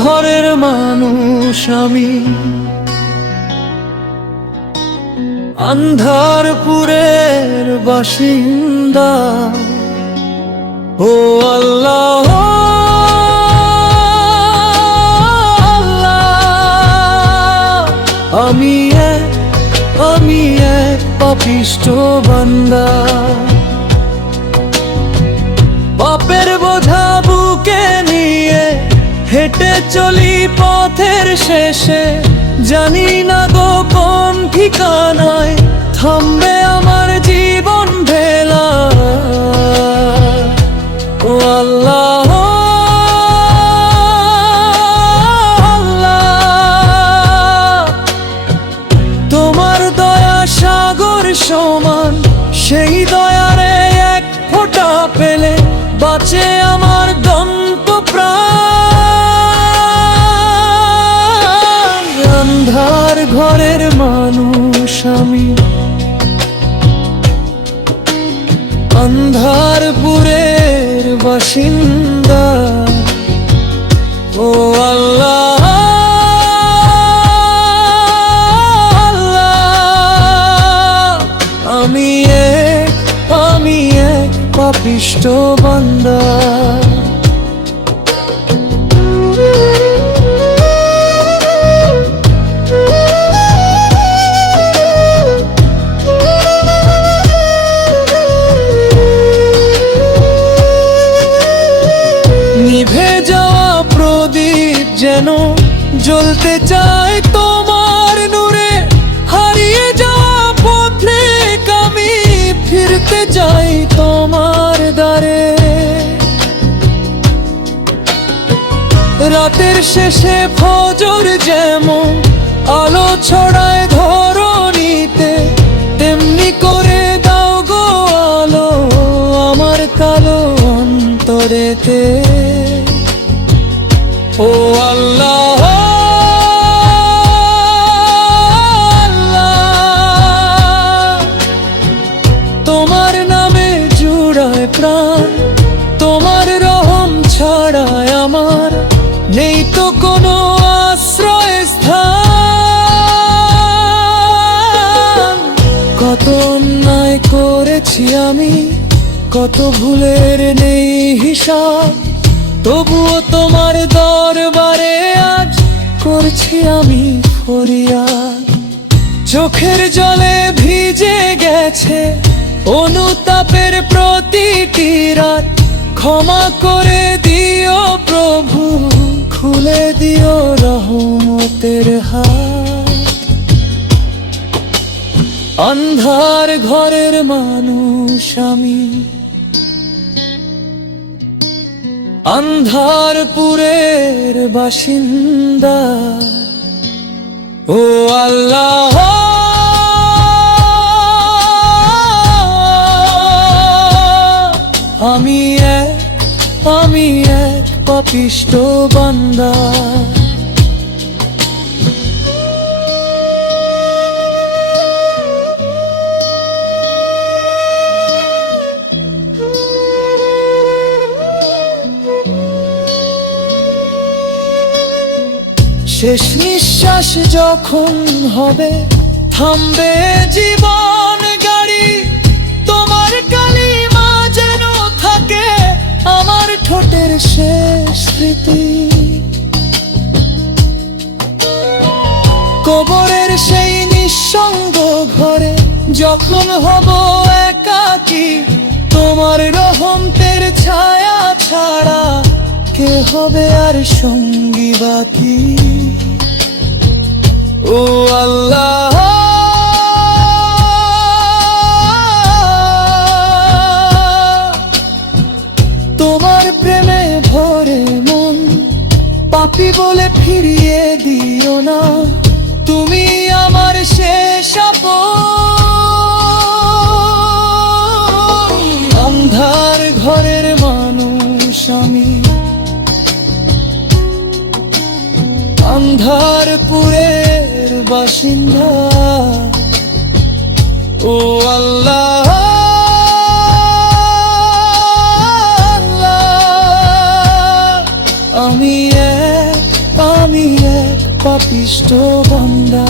ঘরের মানুষ আমি, আন্ধারপুরের বাসিন্দা। ও আল্লাহ, আমি এক পাপিষ্ঠ বান্দা। পাপের বোঝা বুকে নিয়ে হেঁটে চলি পথের শেষে, জানি না গো কোন ঠিকানায় থামবে আমার জীবন ভেলা। ও আল্লাহ, তোমার দয়া সাগর সমান, সেই দয়ারে এক ফোঁটা পেলে বাঁচে আমার দন্ত প্রাণ। আন্ধার ঘরের মানুষ আমি, আন্ধারপুরের বাসিন্দা। ও আল্লাহ, আমি এক পাপিষ্ঠ বান্দা। নিভে যাওয়া প্রদীপ যেন জ্বলতে চায় তোমার নূরে, হারিয়ে যাওয়া পথে আমি ফিরতে চাই তোমার দ্বারে। রাতের শেষে ফজর যেমন আলো ছড়ায় ধরণীতে, তেমনি করে দাও গো আলো আমার কালো অন্তরেতে। ও আল্লাহ, তোমার নামে জুড়ায় প্রাণ, তোমার রহম ছাড়ায় আমার নেই তো কোনো আশ্রয় স্থান। কত অন্যায় করেছি আমি, কত ভুলের নেই হিসাব, তবুও তোমার দরবারে আজ করছি আমি ফরিয়াদ। চোখের জলে ভিজে গেছে অনুতাপের প্রতিটি রাত, ক্ষমা করে দিও প্রভু, খুলে দিও রহমতের হাত। আন্ধার ঘরের মানুষ আমি, আন্ধারপুরের বাসিন্দা। ও আল্লাহ, আমি এক পাপিষ্ঠ বান্দা। শেষ নিঃশ্বাস যখন হবে, থামবে জীবন গাড়ি, তোমার কালিমা যেন থাকে আমার ঠোঁটের শেষ স্মৃতি। কবরের সেই নিঃসঙ্গ ঘরে যখন হব একাকী, তোমার রহমতের ছায়া ছাড়া কে হবে আর সঙ্গী বাকি। ও আল্লাহ, তোমার প্রেমে ভরে মন, পাপী বলে ফিরিয়ে দিও না, তুমি আমার শেষ আপন। আন্ধার ঘরের মানুষ আমি, আন্ধারপুরের বাসিন্দা। ও আল্লাহ, আমি পাপিষ্ট বান্দা।